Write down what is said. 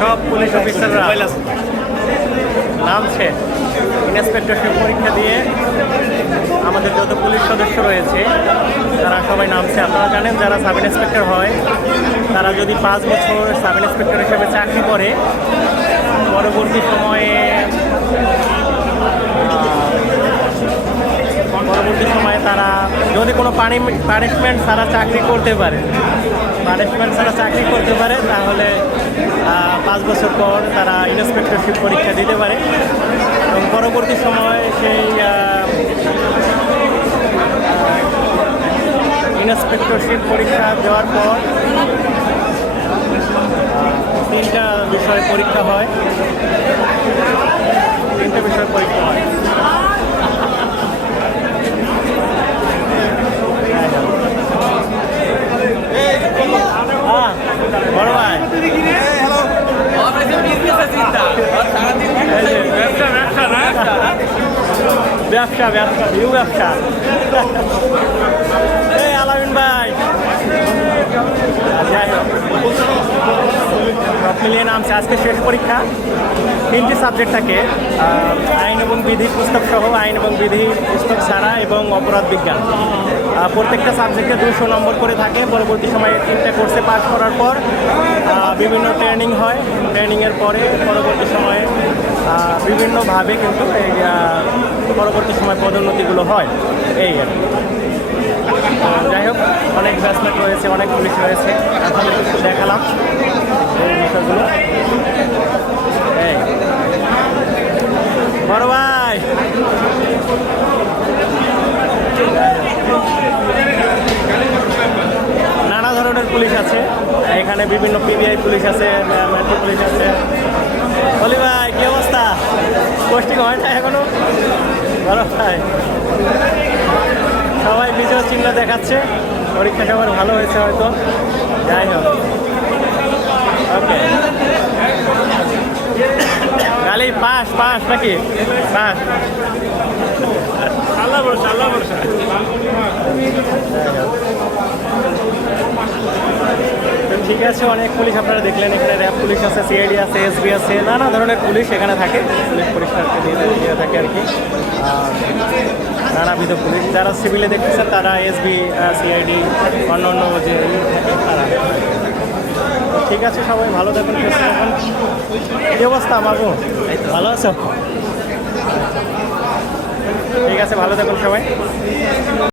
সব পুলিশ অফিসাররা নামছে ইন্সপেক্টরশিপ পরীক্ষা দিয়ে আমাদের যত পুলিশ সদস্য রয়েছে তারা সবাই নামছে আপনারা জানেন যারা সাব ইন্সপেক্টর হয় তারা যদি পাঁচ বছর সাব ইন্সপেক্টর হিসেবে চাকরি করে পরবর্তী সময়ে পরবর্তী সময়ে তারা যদি কোনো পানিশমেন্ট ছাড়া চাকরি করতে পারে পানিশমেন্ট ছাড়া চাকরি করতে পারে, তাহলে পাঁচ বছর পর তারা ইন্সপেক্টরশিপ পরীক্ষা দিতে পারে। এবং পরবর্তী সময়ে সেই ইন্সপেক্টরশিপ পরীক্ষা দেওয়ার পর তিনটা বিষয় পরীক্ষা হয় তিনটা বিষয় পরীক্ষা হয় হ্যাঁ, বড় ভাই এই যে, ব্যবসা ব্যবসা ভিউ ব্যবসা আলামিন ভাই মিলিয়ে নামছে আজকে শেষ পরীক্ষা। তিনটি সাবজেক্ট থাকে আইন এবং বিধি পুস্তক সহ, আইন এবং বিধি পুস্তক ছাড়া এবং অপরাধ বিজ্ঞান। প্রত্যেকটা সাবজেক্টে দুশো নম্বর করে থাকে। পরবর্তী সময়ে তিনটে কোর্সে পাস করার পর বিভিন্ন ট্রেনিং হয়। ট্রেনিংয়ের পরে পরবর্তী সময়ে বিভিন্নভাবে কিন্তু এই পরবর্তী সময় পদোন্নতিগুলো হয়। এই আর। যাই হোক, অনেক ব্যাটসম্যান রয়েছে, অনেক পুলিশ রয়েছে। দেখালাম এই বিষয়গুলো। এই বড় ভাই নানা ধরনের পুলিশ আছে এখানে বিভিন্ন পিবিআই পুলিশ আছে মেট্রো পুলিশ আছে। বলি ভাই, কি অবস্থা? পোস্টিং হয় না এখনও? বড় ভাই। সবাই বিজয় চিহ্ন দেখাচ্ছে। পরীক্ষা সবার ভালো হয়েছে হয়তো। যাই হোক। ওকে গালি পাস পাস নাকি? পাস ঠিক আছে, অনেক পুলিশ আপনারা দেখলেন এখানে, র্যাব পুলিশ আছে সিআইডি আছে এসবি আছে, নানা ধরনের পুলিশ এখানে থাকে। পুলিশ পরিষ্কার দিয়ে দিয়ে থাকে আর কি। নানাবিধ পুলিশ। যারা সিভিলে দেখতেছেন, তারা এসবি সিআইডি অন্য অন্য যে থাকে, তারা। ঠিক আছে, সবাই ভালো থাকুন। কি অবস্থা, মাগো? ভালো আছো? ঠিক আছে, ভালো থাকুন সবাই।